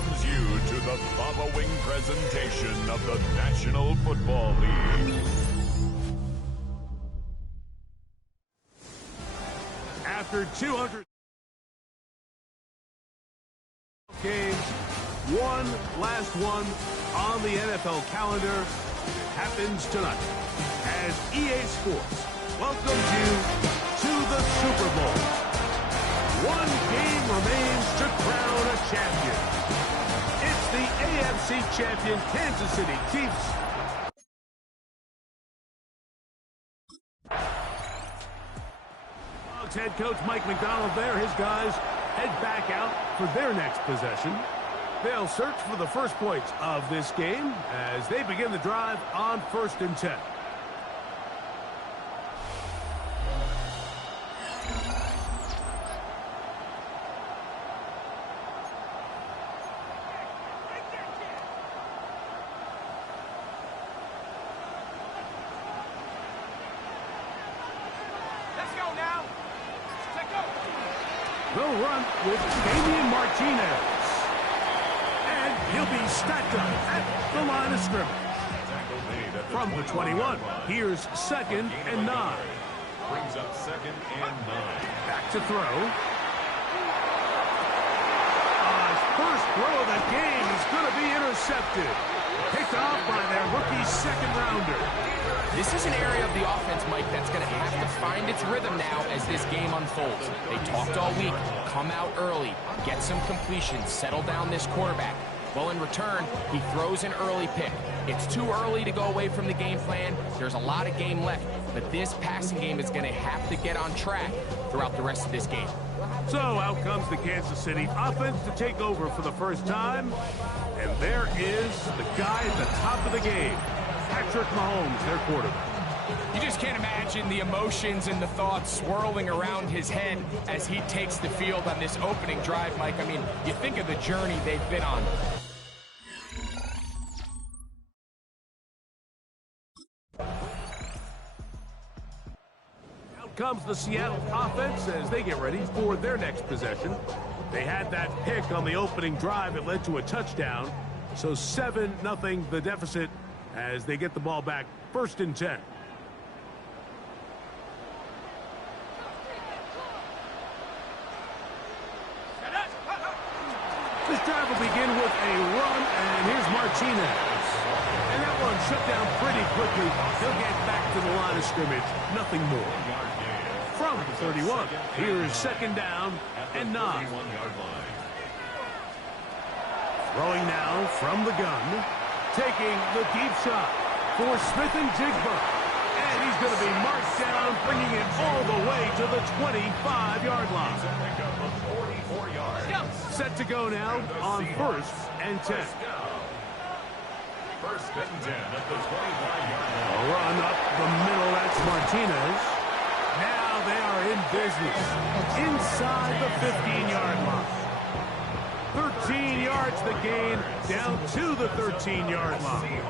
welcomes you to the following presentation of the National Football League. After 200 games, one last one on the NFL calendar happens tonight as EA Sports welcomes you to the Super Bowl. One game remains to crown a champion. It's the AFC champion Kansas City Chiefs. Bucs head coach Mike McDonald there. His guys head back out for their next possession. They'll search for the first points of this game as they begin the drive on 1st and 10. They'll run with Damian Martinez. And he'll be stacked up at the line of scrimmage. From the 21, here's 2nd and 9. Brings up 2nd and 9. Back to throw. First throw of the game is going to be intercepted. Picked off by their rookie second-rounder. This is an area of the offense, Mike, that's going to have to find its rhythm now as this game unfolds. They talked all week, come out early, get some completions, settle down this quarterback. Well, in return, he throws an early pick. It's too early to go away from the game plan. There's a lot of game left, but this passing game is going to have to get on track throughout the rest of this game. So out comes the Kansas City offense to take over for the first time. And there is the guy at the top of the game, Patrick Mahomes, their quarterback. You just can't imagine the emotions and the thoughts swirling around his head as he takes the field on this opening drive, Mike. I mean, you think of the journey they've been on. Out comes the Seattle offense as they get ready for their next possession. They had that pick on the opening drive. It led to a touchdown. So 7-0 the deficit as they get the ball back 1st and 10. This drive will begin with a run, and here's Martinez. And that one shut down pretty quickly. He'll get back to the line of scrimmage. Nothing more. From the 31, here's 2nd down and 9. Throwing now from the gun. Taking the deep shot for Smith and Jigba. And he's going to be marked down, bringing it all the way to the 25-yard line. Set to go now on 1st and 10. 1st and 10 at the 25-yard line. A run up the middle, that's Martinez. Now they are in business inside the 15-yard line. 13 yards the gain, down to the 13-yard line.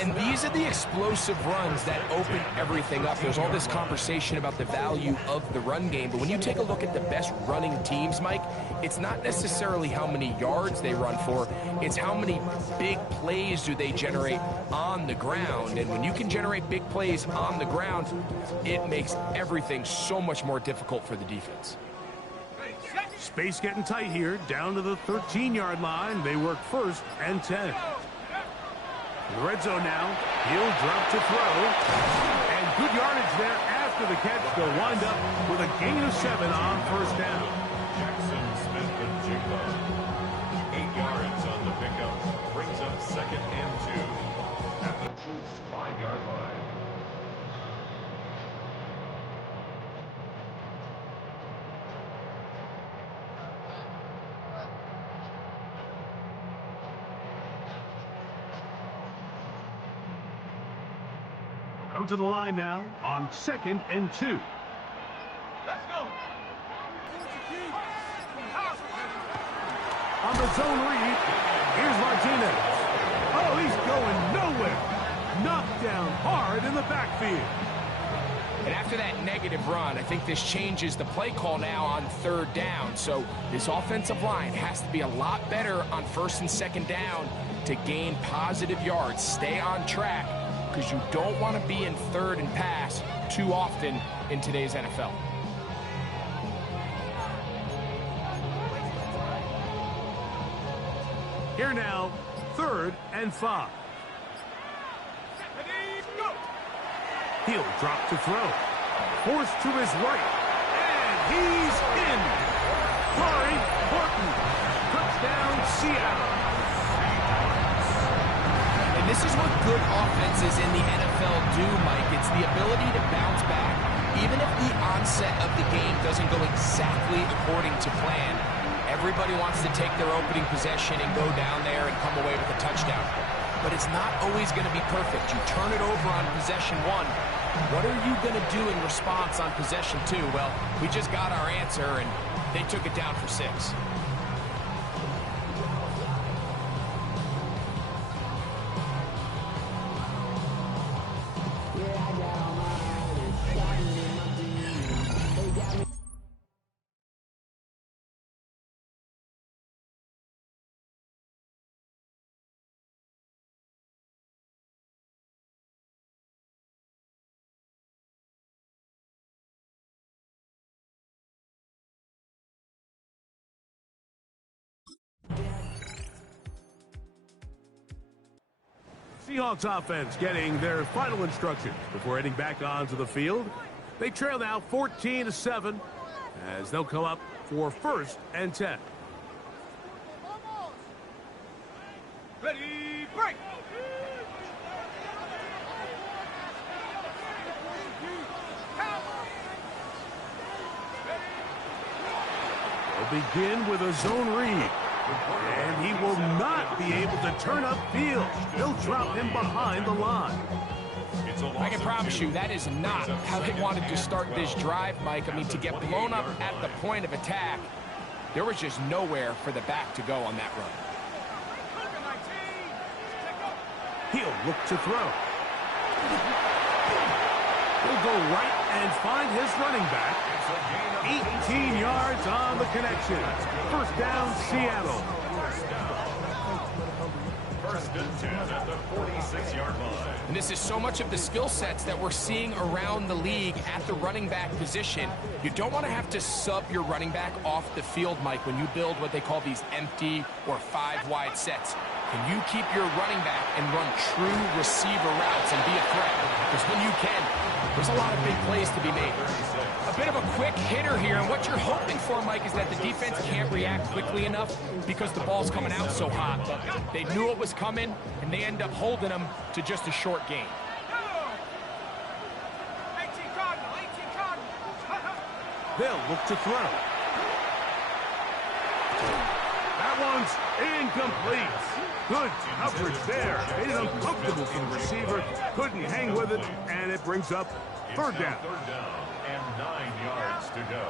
And these are the explosive runs that open everything up. There's all this conversation about the value of the run game, but when you take a look at the best running teams, Mike, it's not necessarily how many yards they run for, it's how many big plays do they generate on the ground. And when you can generate big plays on the ground, it makes everything so much more difficult for the defense. Space getting tight here, down to the 13-yard line. They work 1st and 10. The red zone now. He'll drop to throw. And good yardage there after the catch. They'll wind up with a gain of 7 on 1st down. Jackson, Smith, and Jigba. 8 yards on the pickup. Brings up 2nd and 2. At the 5-yard line. Go to the line now on 2nd and 2. Let's go. On the zone read, here's Martinez. Oh, he's going nowhere. Knocked down hard in the backfield. And after that negative run, I think this changes the play call now on 3rd down. So this offensive line has to be a lot better on 1st and 2nd down to gain positive yards. Stay on track, because you don't want to be in 3rd and pass too often in today's NFL. Here now, 3rd and 5. He'll drop to throw. Forced to his right. And he's in. Corey Horton. Touchdown, Seattle. And this is what good offenses in the NFL do, Mike. It's the ability to bounce back, even if the onset of the game doesn't go exactly according to plan. Everybody wants to take their opening possession and go down there and come away with a touchdown. But it's not always going to be perfect. You turn it over on possession 1. What are you going to do in response on possession 2? Well, we just got our answer, and they took it down for 6. Seahawks offense getting their final instruction before heading back onto the field. They trail now 14-7 as they'll come up for 1st and 10. Ready, break! They'll begin with a zone read. And he will not be able to turn upfield. They'll drop him behind the line. I can promise you that is not how they wanted to start this drive, Mike. I mean, to get blown up at the point of attack, there was just nowhere for the back to go on that run. He'll look to throw. He'll go right and find his running back. 18 yards on the connection. 1st down, Seattle. 1st and 10 at the 46-yard line. And this is so much of the skill sets that we're seeing around the league at the running back position. You don't want to have to sub your running back off the field, Mike, when you build what they call these empty or 5-wide sets. Can you keep your running back and run true receiver routes and be a threat? Because when you can, there's a lot of big plays to be made. A bit of a quick hitter here, and what you're hoping for, Mike, is that the defense can't react quickly enough because the ball's coming out so hot. But they knew it was coming, and they end up holding them to just a short gain. They'll look to throw. That one's incomplete. Good coverage there. Made it uncomfortable for the receiver. Couldn't hang with it, and it brings up 3rd down. 3rd down and 9 yards to go.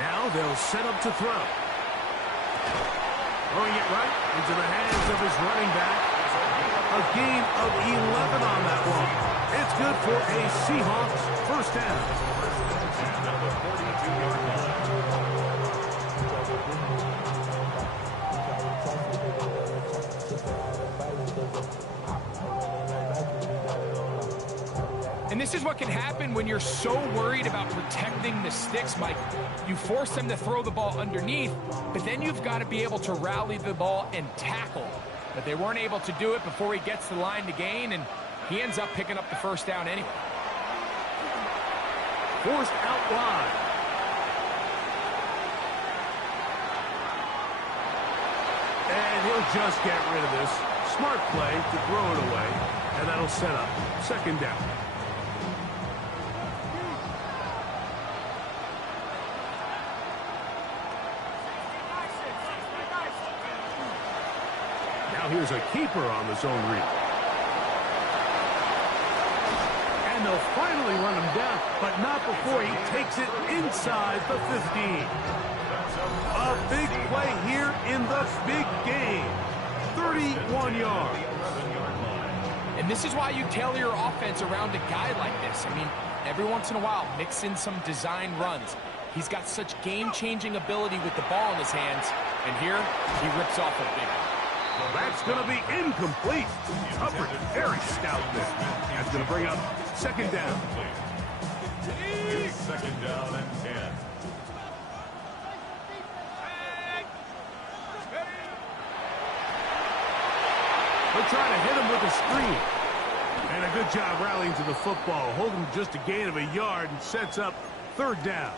Now they'll set up to throw. Throwing it right into the hands of his running back. A gain of 11 on that one. It's good for a Seahawks 1st down. At the 42-yard line. And this is what can happen when you're so worried about protecting the sticks, Mike. You force them to throw the ball underneath, but then you've got to be able to rally the ball and tackle. But they weren't able to do it before he gets to the line to gain, and he ends up picking up the 1st down anyway. Forced out wide. And he'll just get rid of this. Smart play to throw it away, and that'll set up 2nd down. Now here's a keeper on the zone read. And they'll finally run him down, but not before he takes it inside the 15. A big play here in the big game. 31 yards. And this is why you tailor your offense around a guy like this. I mean, every once in a while, mix in some design runs. He's got such game-changing ability with the ball in his hands. And here, he rips off a big one. That's going to be incomplete. Hubbard, very stout there. That's going to bring up second down. It's second down and 10. They'll try to hit him with a screen. And a good job rallying to the football. Holding just a gain of a yard and sets up third down.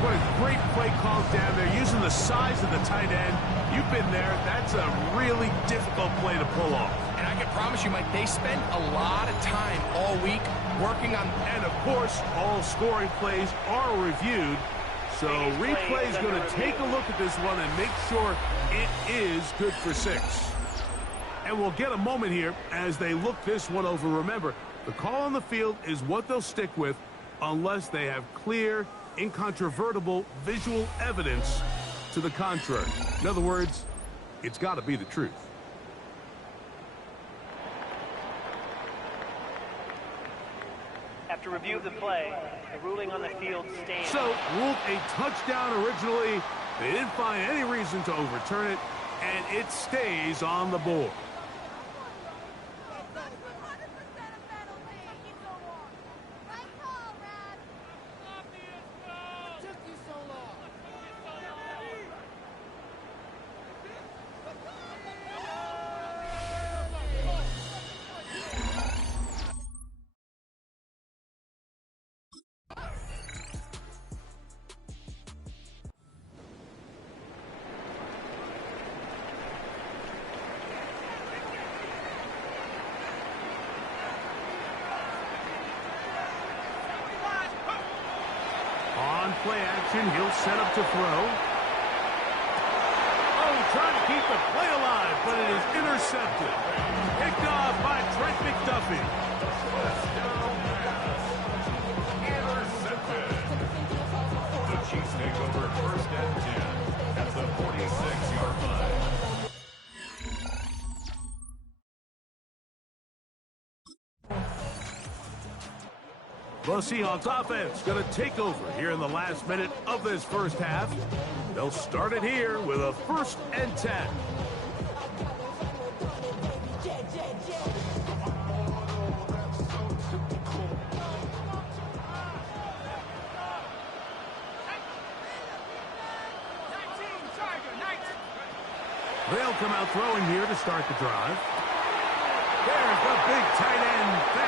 What a great play called down there, using the size of the tight end. You've been there. That's a really difficult play to pull off. And I can promise you, Mike, they spend a lot of time all week working on... And, of course, all scoring plays are reviewed. So replay is going to take a look at this one and make sure it is good for 6. And we'll get a moment here as they look this one over. Remember, the call on the field is what they'll stick with unless they have clear, incontrovertible visual evidence to the contrary. In other words, it's got to be the truth. After review of the play, the ruling on the field stands. So, ruled a touchdown originally. They didn't find any reason to overturn it, and it stays on the board. Play action, he'll set up to throw. Oh, trying to keep the play alive, but it is intercepted. Picked off by Trent McDuffie. Intercepted. The Chiefs take over first and 10 at the 46-yard line. The Seahawks offense going to take over here in the last minute of this first half. They'll start it here with a 1st and 10. They'll come out throwing here to start the drive. There's the big tight end, Fant.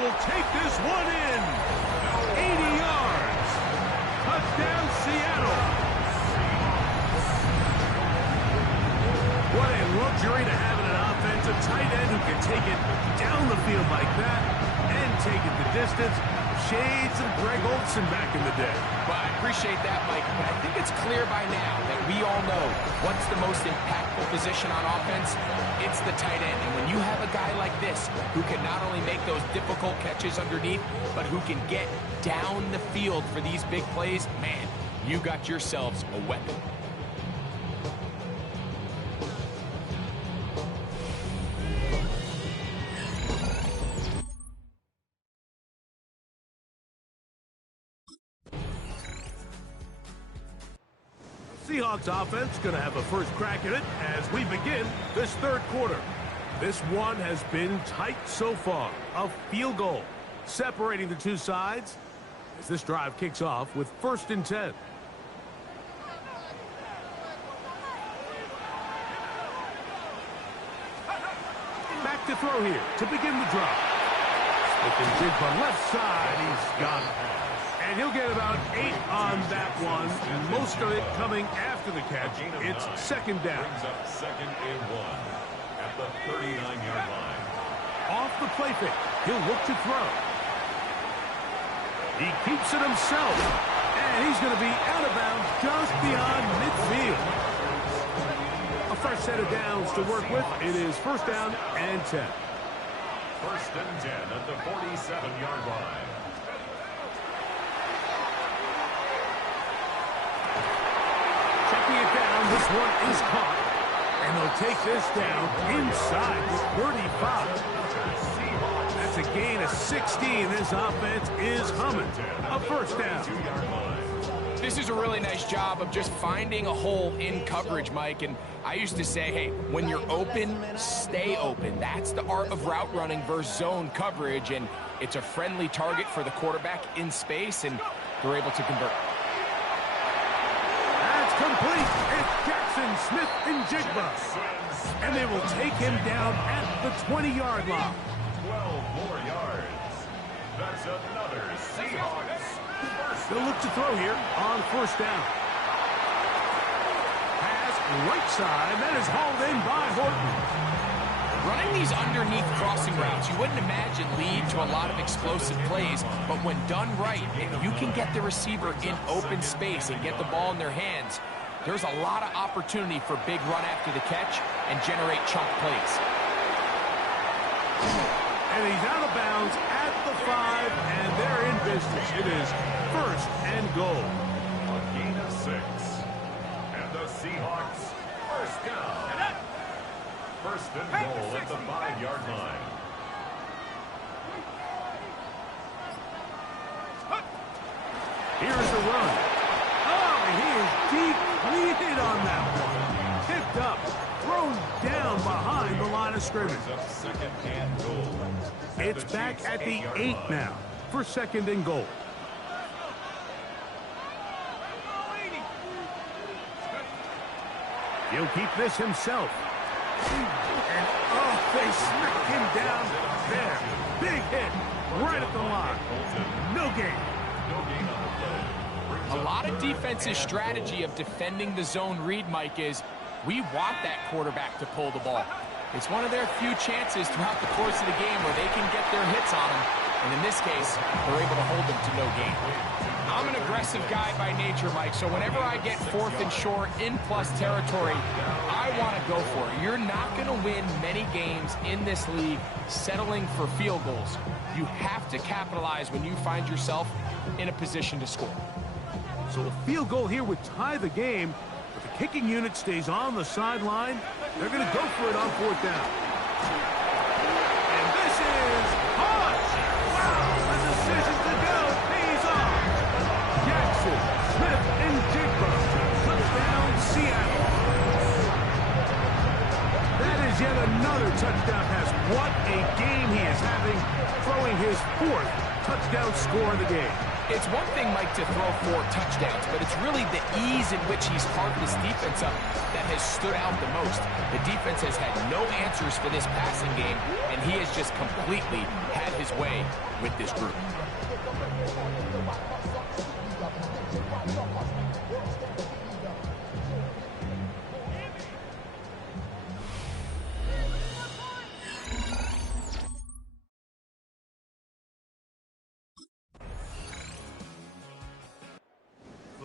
Will take this one in. 80 yards. Touchdown, Seattle. What a luxury to have in an offensive tight end who can take it down the field like that and take it the distance. Shades of Greg Olsen back in the day. Well, I appreciate that, Mike, but I think it's clear by now that we all know what's the most impactful position on offense. It's the tight end. And when you have a guy like this who can not only make those difficult catches underneath, but who can get down the field for these big plays, man, you got yourselves a weapon. Seahawks offense going to have a first crack at it as we begin this third quarter. This one has been tight so far. A field goal separating the two sides as this drive kicks off with 1st and 10. Back to throw here to begin the drive. Smith-Njigba left side. He's got it. And he'll get about 8 on that one. Most of it coming after the catch. It's 2nd down. Brings up 2nd and 1 at the 39-yard line. Off the play fake. He'll look to throw. He keeps it himself. And he's going to be out of bounds just beyond midfield. A fresh set of downs to work with. It is first down and 10. First and 10 at the 47-yard line. Checking it down. This one is caught. And they'll take this down inside the 35. That's a gain of 16. This offense is humming. A first down. This is a really nice job of just finding a hole in coverage, Mike. And I used to say, hey, when you're open, stay open. That's the art of route running versus zone coverage. And it's a friendly target for the quarterback in space, and they're able to convert. That's complete. It's Jackson, Smith, and Jigba. And they will take him down at the 20-yard line. 12 more yards. That's another Seahawks. They'll look to throw here on first down. Pass right side. That is hauled in by Horton. Running these underneath crossing routes, you wouldn't imagine lead to a lot of explosive plays, but when done right, if you can get the receiver in open space and get the ball in their hands, there's a lot of opportunity for big run after the catch and generate chunk plays. And he's out of bounds at the 5, and they're in business. It is first and goal. A gain of 6. And the Seahawks first down. First and goal at the 5-yard line. Here's the run. Oh, he is depleted on that one. Tipped up, thrown down behind the line of scrimmage. Second and goal. It's back at the 8 now for second and goal. He'll keep this himself. And, oh, they smacked him down there. Big hit right at the line. No gain. A lot of defense's strategy of defending the zone read, Mike, is we want that quarterback to pull the ball. It's one of their few chances throughout the course of the game where they can get their hits on him. And in this case, they're able to hold him to no gain. I'm an aggressive guy by nature, Mike, so whenever I get fourth and short in plus territory, I want to go for it. You're not going to win many games in this league settling for field goals. You have to capitalize when you find yourself in a position to score. So a field goal here would tie the game, but the kicking unit stays on the sideline. They're going to go for it on fourth down. And this is hot. Wow, the decision to go pays off. Jackson, Smith, and Jigba. Touchdown, Seattle. That is yet another touchdown pass. What a game he is having, throwing his 4th touchdown score of the game. It's one thing, Mike, to throw 4 touchdowns, but it's really the ease in which he's carved this defense up that has stood out the most. The defense has had no answers for this passing game, and he has just completely had his way with this group.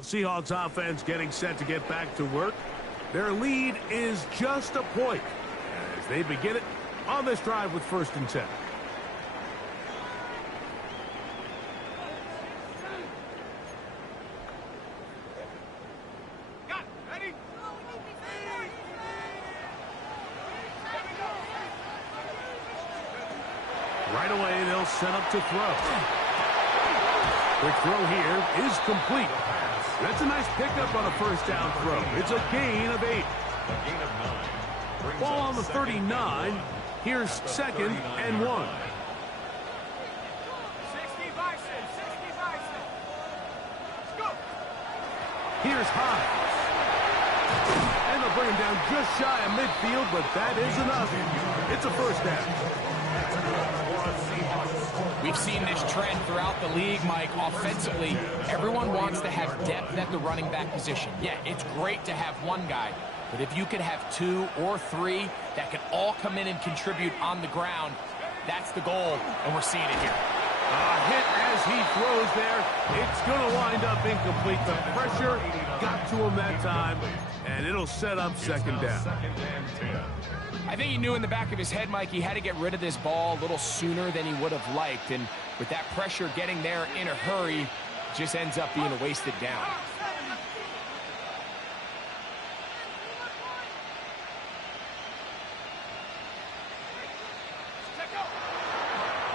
Seahawks offense getting set to get back to work. Their lead is just a point as they begin it on this drive with first and 10. Got it. Ready? Right away, they'll set up to throw. Quick throw here is complete. That's a nice pickup on a first down throw. It's a gain of 8. A gain of 9. Ball on the 39. Here's second and 1. 60 Bison. 60 Bison. Let's go. Here's High. And they'll bring him down just shy of midfield, but that is enough. It's a first down. We've seen this trend throughout the league, Mike. Offensively, everyone wants to have depth at the running back position. Yeah, it's great to have one guy, but if you could have 2 or 3 that can all come in and contribute on the ground, that's the goal, and we're seeing it here. Hit as he throws there. It's going to wind up incomplete. The pressure got to him that time, and it'll set up second down. I think he knew in the back of his head, Mike, he had to get rid of this ball a little sooner than he would have liked. And with that pressure getting there in a hurry, just ends up being a wasted down.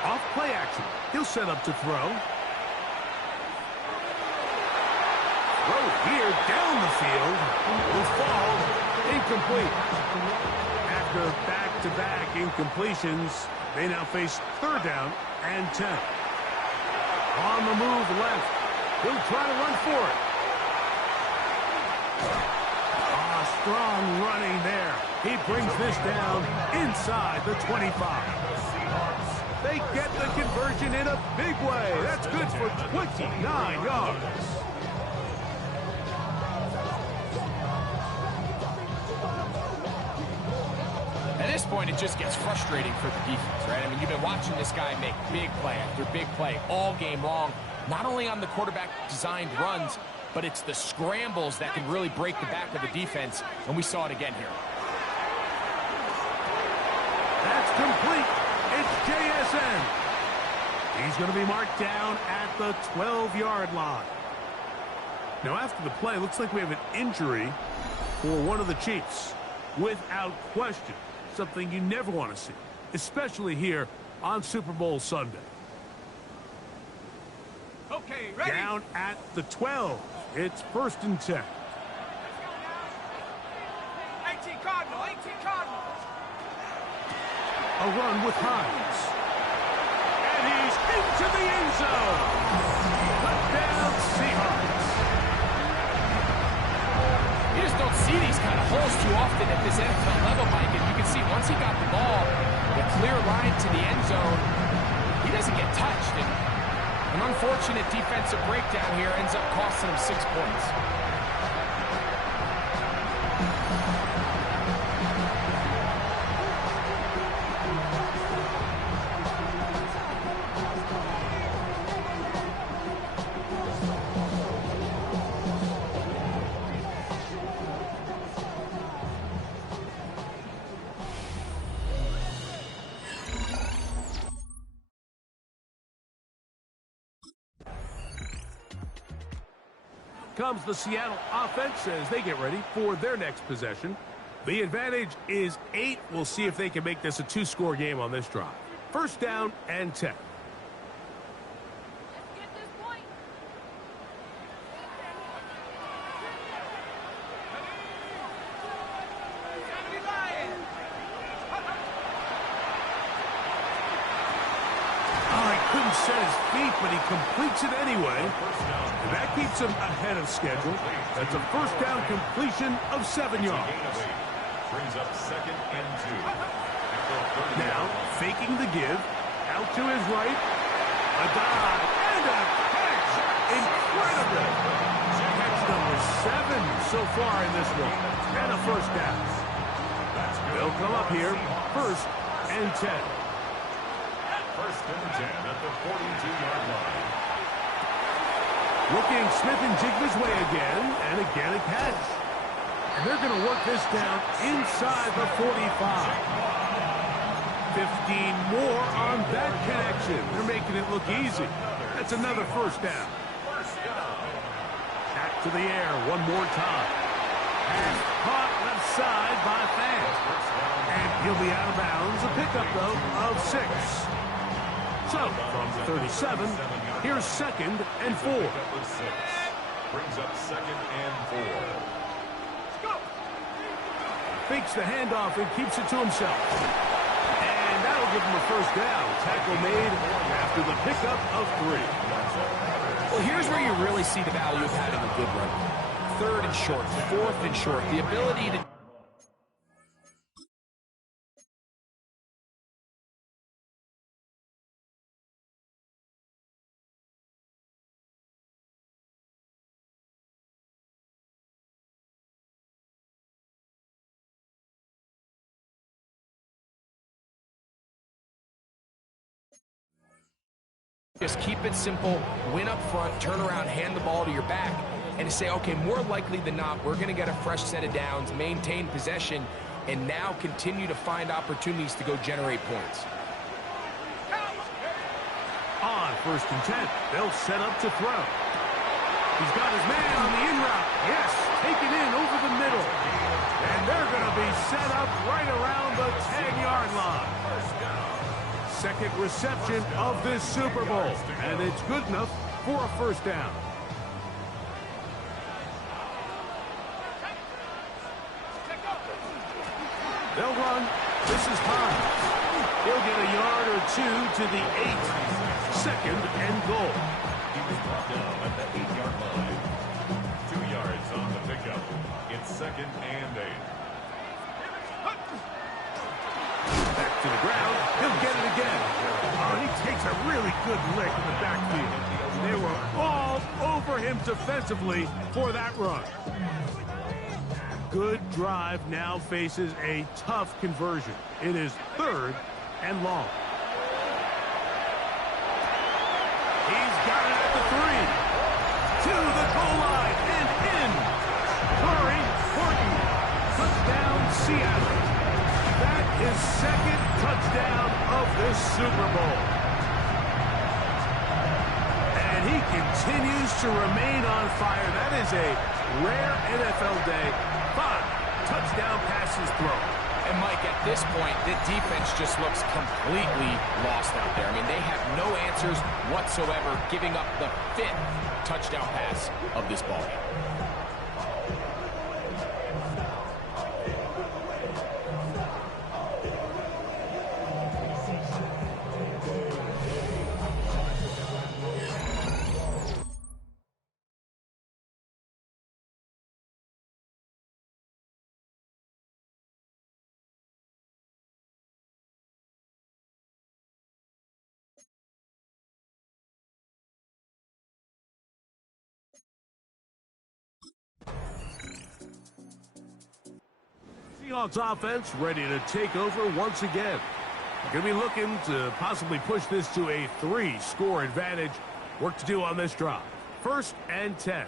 Off play action. He'll set up to throw. Throw here down the field. Will fall. Incomplete. After back-to-back incompletions, they now face third down and 10. On the move left. He'll try to run for it. Strong running there. He brings this down inside the 25. They get the conversion in a big way. That's good for 29 yards. At this point, it just gets frustrating for the defense, right? I mean, you've been watching this guy make big play after big play all game long, not only on the quarterback-designed runs, but it's the scrambles that can really break the back of the defense, and we saw it again here. That's complete. It's JSN. He's going to be marked down at the 12-yard line. Now, after the play, looks like we have an injury for one of the Chiefs. Without question, something you never want to see, especially here on Super Bowl Sunday. Okay, ready? Down at the 12. It's 1st and 10. 18 Cardinal, 18 Cardinal. A run with Hines. And he's into the end zone. Touchdown Seahawks. You just don't see these kind of holes too often at this NFL level, Mike. And you can see once he got the ball, the clear line to the end zone, he doesn't get touched. And an unfortunate defensive breakdown here ends up costing him 6 points. Comes the Seattle offense as they get ready for their next possession. The advantage is 8. We'll see if they can make this a 2-score game on this drive. 1st down and 10. Couldn't set his feet, but he completes it anyway. And that keeps him ahead of schedule. That's a 1st down completion of 7 yards. Brings up 2nd and 2. Now, faking the give. Out to his right. A dive and a catch. Incredible. Catch number 7 so far in this one. And a 1st down. They'll come up here. 1st and 10. 1st and 10 at the 42-yard line. Looking Smith-Njigba's way again, and again a catch. And they're going to work this down inside the 45. 15 more on that connection. They're making it look easy. That's another 1st down. Back to the air one more time. And caught left side by Fan. And he'll be out of bounds. A pickup, though, of 6. So, from 37, here's 2nd and 4. Brings up 2nd and 4. Fakes the handoff and keeps it to himself. And that'll give him a 1st down. Tackle made after the pickup of 3. Well, here's where you really see the value of having a good run. 3rd and short, 4th and short. The ability to Just keep it simple, win up front, turn around, hand the ball to your back, and to say, okay, more likely than not, we're going to get a fresh set of downs, maintain possession, and now continue to find opportunities to go generate points. On 1st and 10, they'll set up to throw. He's got his man on the in route. Yes, taken in over the middle. And they're going to be set up right around the 10-yard line. Second reception of this Super Bowl, and it's good enough for a 1st down. They'll run. This is time. He'll get a yard or 2 to the 8. 2nd and goal. He was brought down at the 8-yard line. 2 yards on the pickup. It's 2nd and 8. Back to the ground. He'll get it again. Oh, he takes a really good lick in the backfield. They were all over him defensively for that run. Good drive now faces a tough conversion. It is 3rd and long. He's got it at the 3. To the goal line and in. Curry, Horton. Touchdown, Seattle. That is 2nd touchdown of this Super Bowl. And he continues to remain on fire. That is a rare NFL day. 5 touchdown passes thrown. And Mike, at this point, the defense just looks completely lost out there. I mean, they have no answers whatsoever, giving up the 5th touchdown pass of this ball game. Seahawks offense ready to take over once again. Going to be looking to possibly push this to a 3-score advantage. Work to do on this drive. 1st and 10.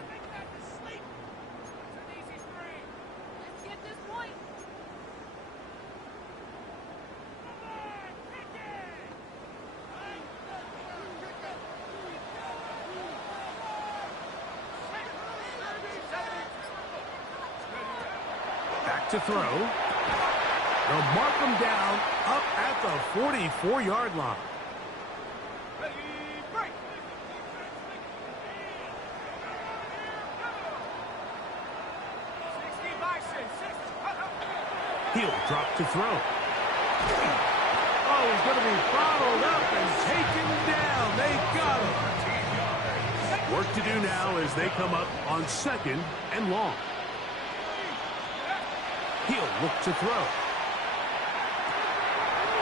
To throw. They'll mark him down up at the 44-yard line. He'll drop to throw. Oh, he's going to be bottled up and taken down. They got him. Work to do now as they come up on 2nd and long. He'll look to throw.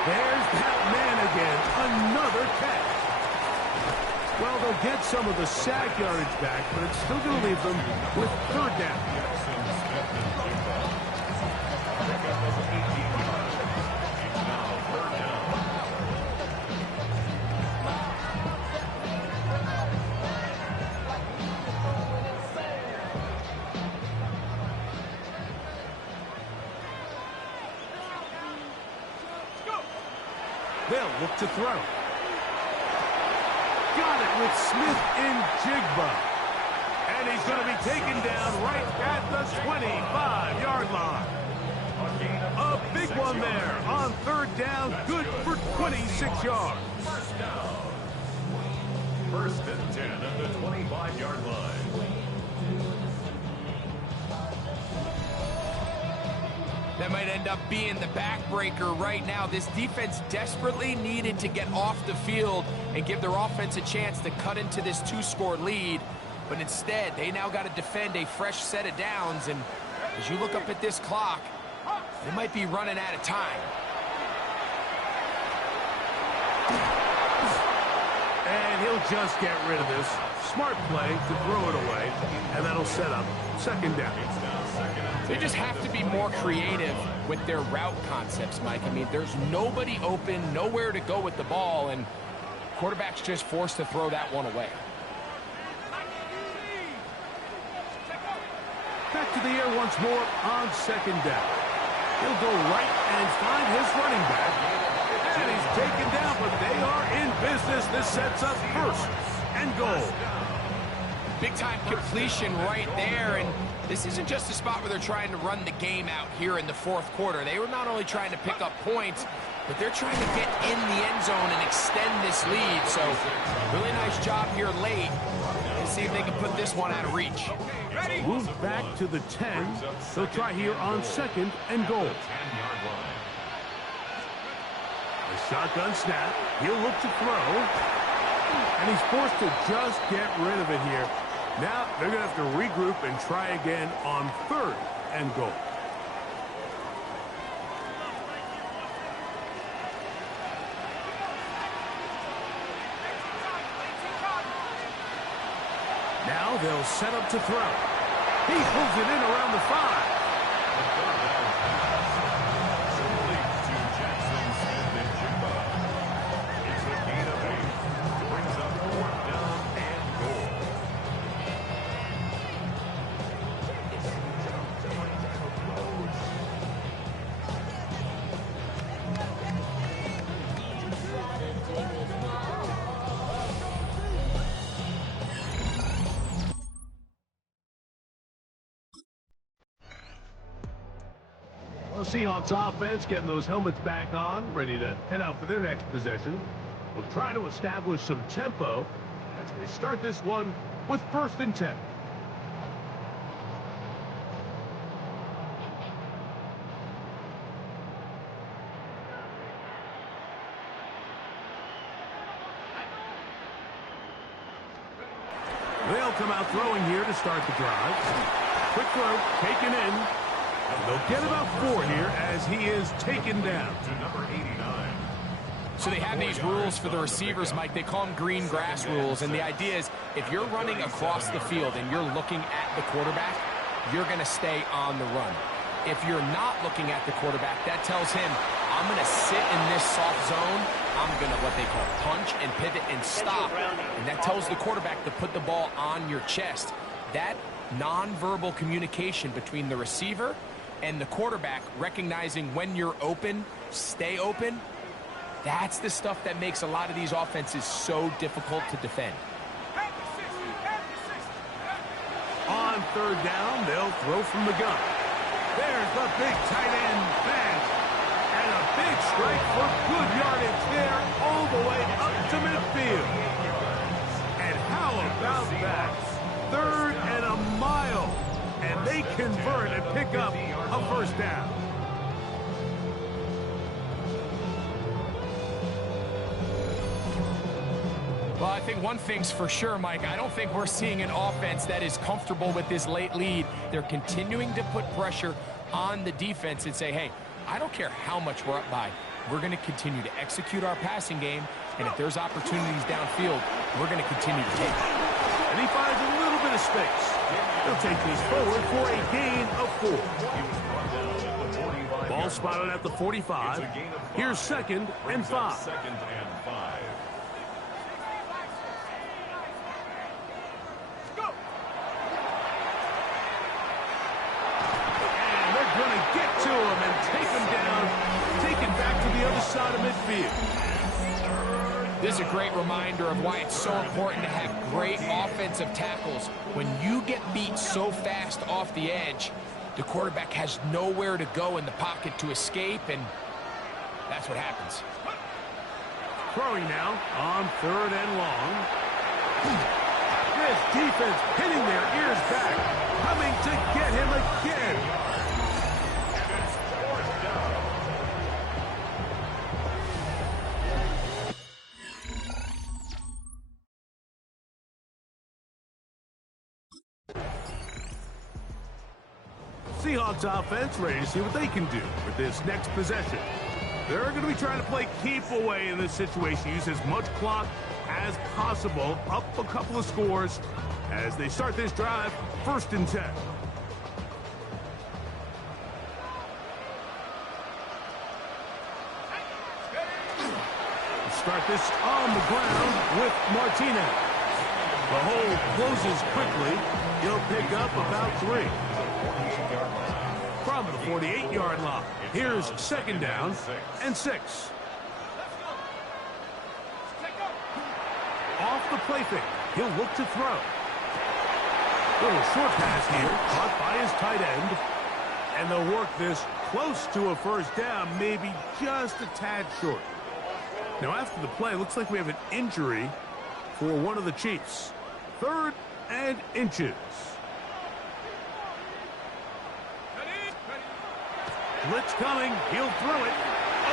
There's that man again. Another catch. Well, they'll get some of the sack yardage back, but it's still going to leave them with 3rd down. They'll look to throw. Got it with Smith in Jigba. And he's going to be taken down right at the 25-yard line. A big one there on 3rd down. Good for 26 yards. 1st and 10 at the 25-yard line. That might end up being the backbreaker right now. This defense desperately needed to get off the field and give their offense a chance to cut into this 2-score lead. But instead, they now got to defend a fresh set of downs. And as you look up at this clock, they might be running out of time. And he'll just get rid of this. Smart play to throw it away. And that'll set up 2nd down. They just have to be more creative with their route concepts, Mike. I mean, there's nobody open, nowhere to go with the ball, and Quarterback's just forced to throw that one away. Back to the air once more on second down. He'll go right and find his running back. And he's taken down, but they are in business. This sets up first and goal. Big-time completion right there, and this isn't just a spot where they're trying to run the game out here in the fourth quarter. They were not only trying to pick up points, but they're trying to get in the end zone and extend this lead. So, really nice job here late. Let's see if they can put this one out of reach. Moves back to the 10. They'll try here on second and goal. A shotgun snap. He'll look to throw. And he's forced to just get rid of it here. Now they're going to have to regroup and try again on third and goal. Now they'll set up to throw. He pulls it in around the 5. Seahawks offense getting those helmets back on, ready to head out for their next possession. We'll try to establish some tempo as they start this one with first and 10. They'll come out throwing here to start the drive. Quick throw, taken in. They'll get about 4 here as he is taken down. To number 89. So they have these rules for the receivers, Mike. They call them green grass rules. And the idea is if you're running across the field and you're looking at the quarterback, you're going to stay on the run. If you're not looking at the quarterback, that tells him, I'm going to sit in this soft zone. I'm going to what they call punch and pivot and stop. And that tells the quarterback to put the ball on your chest. That nonverbal communication between the receiver and the quarterback, recognizing when you're open, stay open, that's the stuff that makes a lot of these offenses so difficult to defend. On third down, they'll throw from the gun. There's the big tight end pass. And a big strike for good yardage there all the way up to midfield. And how about that? Third and a mile. And they convert and pick up a first down. Well, I think one thing's for sure, Mike. I don't think we're seeing an offense that is comfortable with this late lead. They're continuing to put pressure on the defense and say, hey, I don't care how much we're up by. We're going to continue to execute our passing game, and if there's opportunities downfield, we're going to continue to take it. And he finds a little bit of space. He'll take these forward for a gain of 4. Ball spotted at the 45. Here's second and 5. Second and 5. And they're going to get to him and take him down, take it back to the other side of midfield. This is a great reminder of why it's so important to have great offensive tackles. When you get beat so fast off the edge, the quarterback has nowhere to go in the pocket to escape, and that's what happens. Throwing now on third and long. This defense hitting their ears back, coming to get him again. Seahawks offense ready to see what they can do with this next possession. They're going to be trying to play keep away in this situation. Use as much clock as possible. Up a couple of scores as they start this drive, first and 10. Start this on the ground with Martinez. The hole closes quickly. He'll pick up about 3. From the 48-yard line, here's second down and 6. Off the play fake, he'll look to throw. Little short pass here, caught by his tight end. And they'll work this close to a first down, maybe just a tad short. Now after the play, looks like we have an injury for one of the Chiefs. 3rd and inches. Blitz coming, he'll throw it.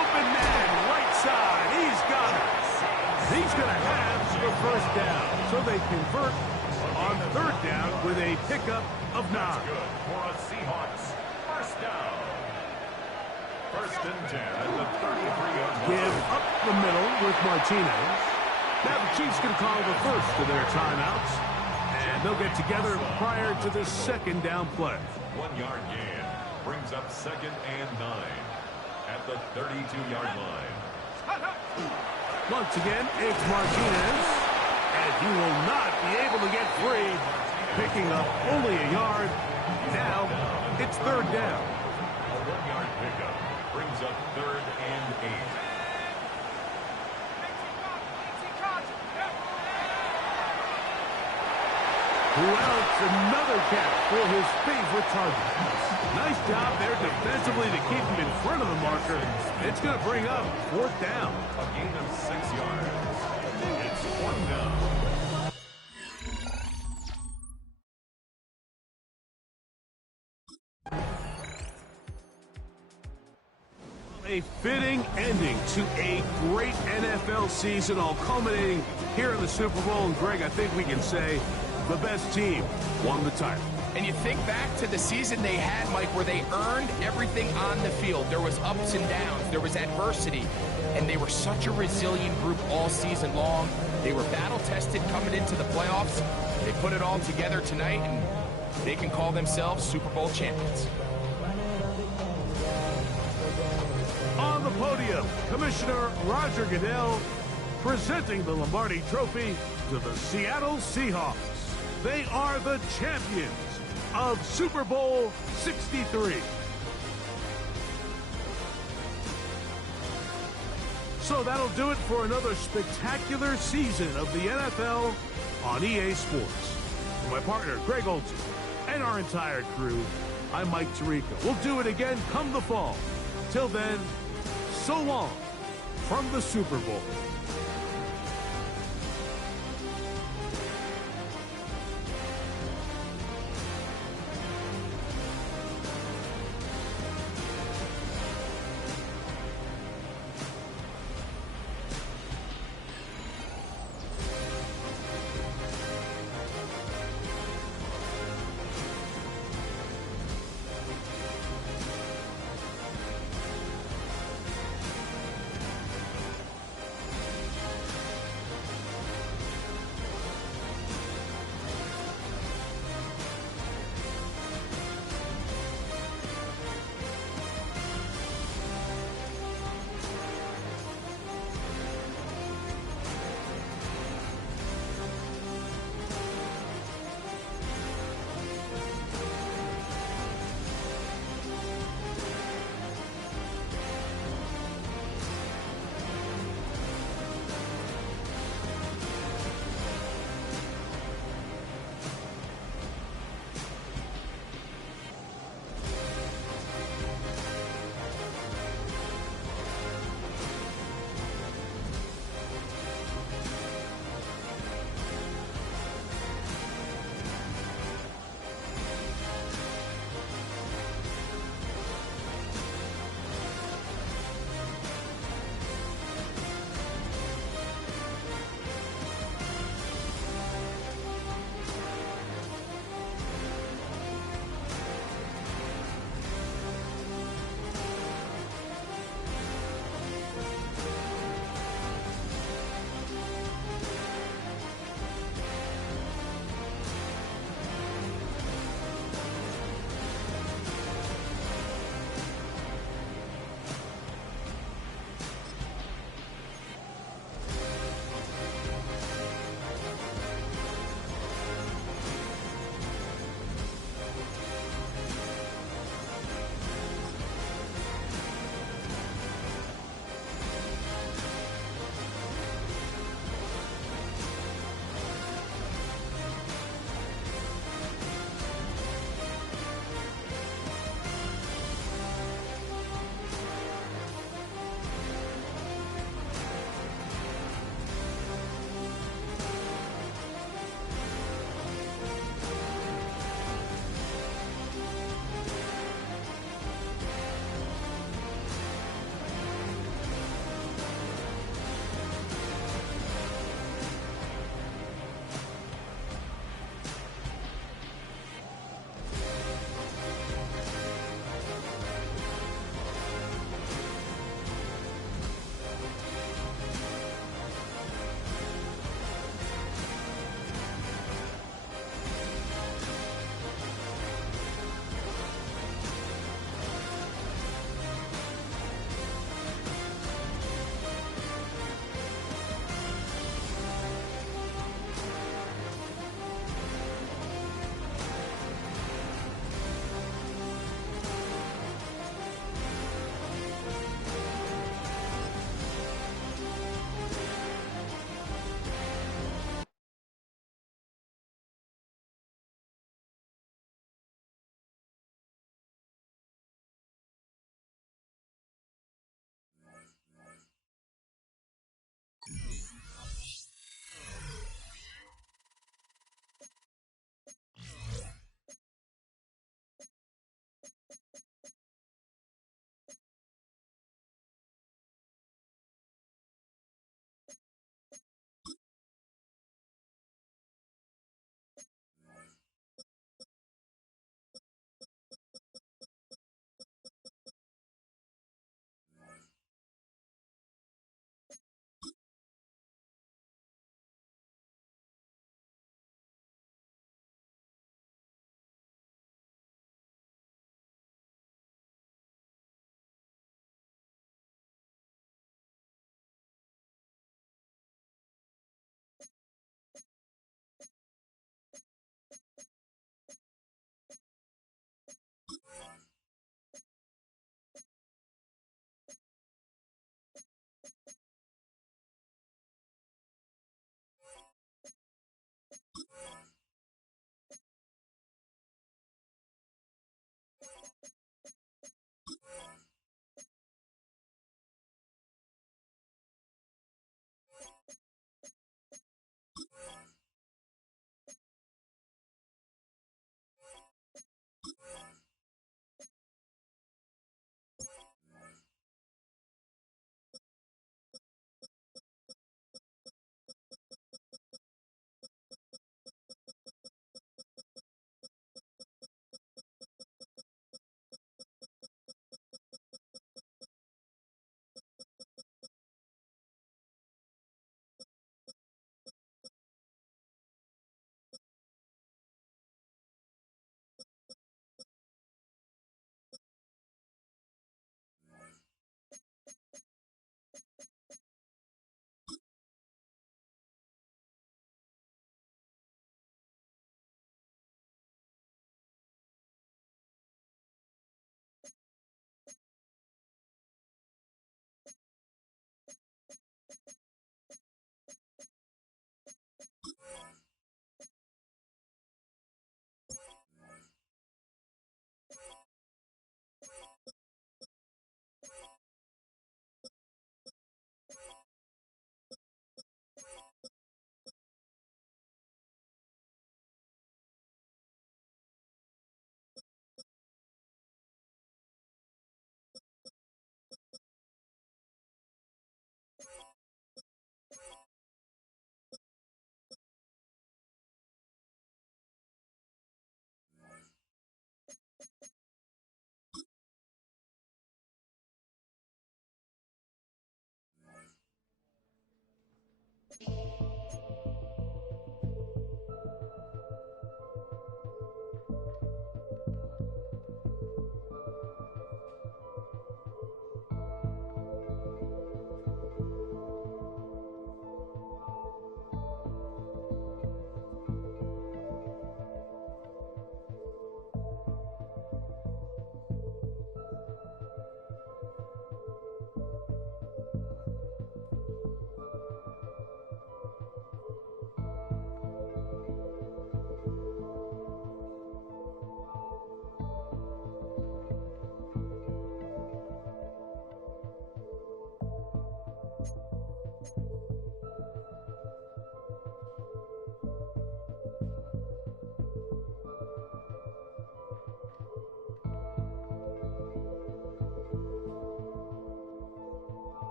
Open man, right side, he's got it. He's going to have the first down. So they convert on 3rd down with a pickup of 9. Good for a Seahawks first down. 1st and 10 at the 33-yard line. Give up the middle with Martinez. Now the Chiefs going to call the first of their timeouts. And they'll get together prior to the 2nd down play. 1-yard gain brings up 2nd and 9 at the 32-yard line. Once again, it's Martinez. And he will not be able to get free. Picking up only a yard. Now it's 3rd down. A 1-yard pickup brings up 3rd and 8. Who else? Another catch for his favorite target. Nice job there defensively to keep him in front of the marker. It's going to bring up 4th down. A gain of 6 yards. It's 4th down. A fitting ending to a great NFL season, all culminating here in the Super Bowl. And Greg, I think we can say the best team won the title. And you think back to the season they had, Mike, where they earned everything on the field. There was ups and downs. There was adversity. And they were such a resilient group all season long. They were battle-tested coming into the playoffs. They put it all together tonight, and they can call themselves Super Bowl champions. On the podium, Commissioner Roger Goodell presenting the Lombardi Trophy to the Seattle Seahawks. They are the champions of Super Bowl 63. So that'll do it for another spectacular season of the NFL on EA Sports. For my partner, Greg Olson, and our entire crew, I'm Mike Tirico. We'll do it again come the fall. Till then, so long from the Super Bowl.